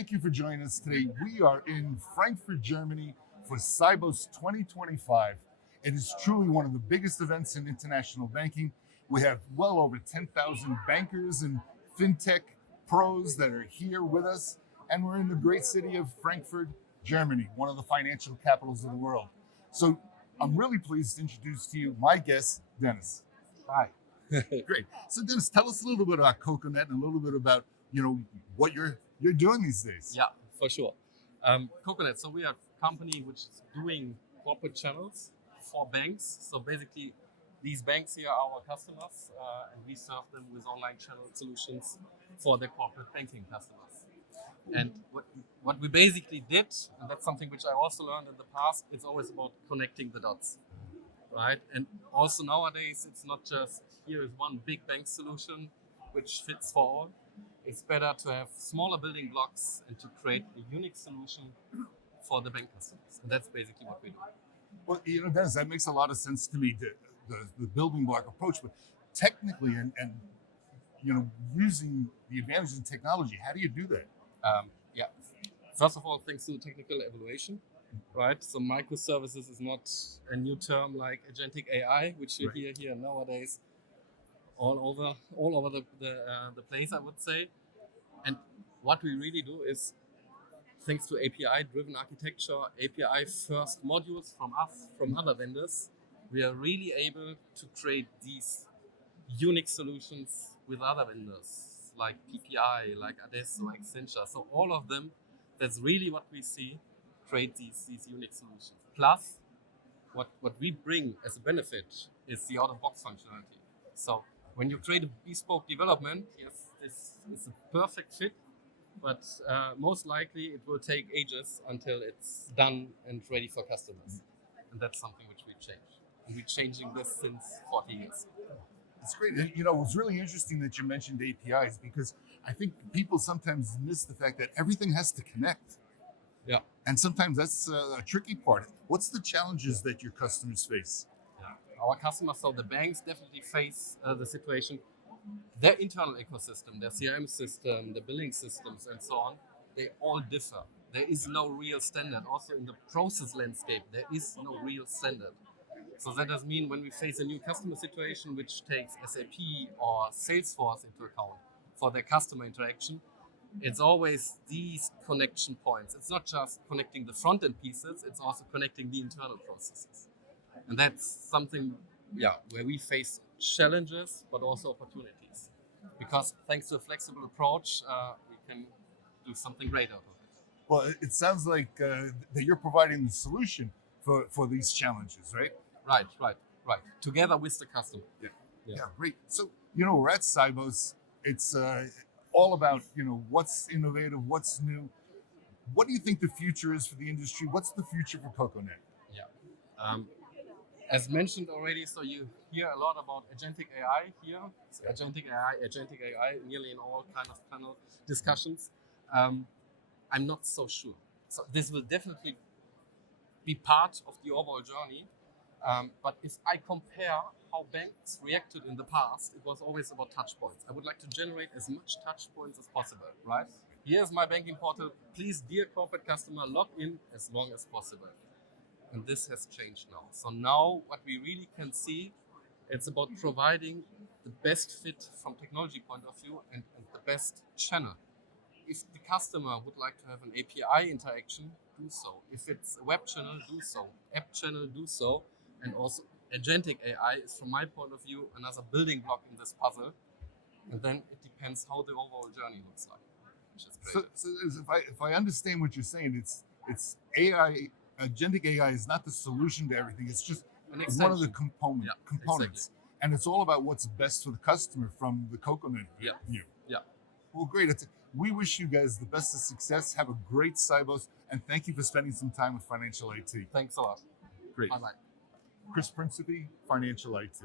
Thank you for joining us today. We are in Frankfurt, Germany for Sibos 2025. It is truly one of the biggest events in international banking. We have well over 10,000 bankers and Fintech pros that are here with us, and we're in the great city of Frankfurt, Germany, one of the financial capitals of the world. So I'm really pleased to introduce to you my guest, Dennis. Hi. Great. So Dennis, tell us a little bit about Coconet and a little bit about, what you're doing these days. Yeah, for sure. Coconet. So we are a company which is doing corporate channels for banks. So basically, these banks here are our customers, and we serve them with online channel solutions for their corporate banking customers. And what we basically did, and that's something which I also learned in the past, it's always about connecting the dots, right? And also nowadays, it's not just here is one big bank solution which fits for all. It's better to have smaller building blocks and to create a unique solution for the bank customers. And that's basically what we do. Well, Dennis, that makes a lot of sense to me, the building block approach. But technically, and using the advantages of technology, how do you do that? Yeah. First of all, thanks to the technical evaluation, right? So microservices is not a new term like agentic AI, which you hear here nowadays all over the place, I would say. And what we really do is, thanks to API-driven architecture, API-first modules from us, from other vendors, we are really able to create these unique solutions with other vendors, like PPI, like Adesso, like Accenture. So all of them, that's really what we see, create these unique solutions. Plus, what we bring as a benefit is the out-of-box functionality. So when you create a bespoke development, yes, this is a perfect fit, but most likely it will take ages until it's done and ready for customers. And that's something which we change. And we're changing this since 40 years. It's great. And, it was really interesting that you mentioned APIs because I think people sometimes miss the fact that everything has to connect. Yeah. And sometimes that's a tricky part. What's the challenges that your customers face? Our customers, so the banks definitely face the situation. Their internal ecosystem, their CRM system, the billing systems, and so on, they all differ. There is no real standard. Also in the process landscape, there is no real standard. So that does mean when we face a new customer situation, which takes SAP or Salesforce into account for their customer interaction, it's always these connection points. It's not just connecting the front-end pieces, it's also connecting the internal processes. And that's something, where we face challenges, but also opportunities. Because thanks to a flexible approach, we can do something great out of it. Well, it sounds like that you're providing the solution for these challenges, right? Right. Together with the customer. Yeah, great. So, we're at Sibos. It's all about, what's innovative, what's new. What do you think the future is for the industry? What's the future for Coconet? Yeah. As mentioned already, so you hear a lot about agentic AI here. So agentic AI, nearly in all kind of panel discussions. I'm not so sure. So this will definitely be part of the overall journey. But if I compare how banks reacted in the past, it was always about touch points. I would like to generate as much touch points as possible, right? Here's my banking portal. Please, dear corporate customer, log in as long as possible. And this has changed now. So now what we really can see, it's about providing the best fit from technology point of view and the best channel. If the customer would like to have an API interaction, do so. If it's a web channel, do so. App channel, do so. And also agentic AI is, from my point of view, another building block in this puzzle. And then it depends how the overall journey looks like, which is great. So if I understand what you're saying, it's AI. Agentic AI is not the solution to everything. It's just one of the components. Exactly. And it's all about what's best for the customer from the Coconet view. Yeah. Well, great. We wish you guys the best of success. Have a great Sibos, and thank you for spending some time with Financial IT. Thanks a lot. Great. Bye-bye. Chris Principe, Financial IT.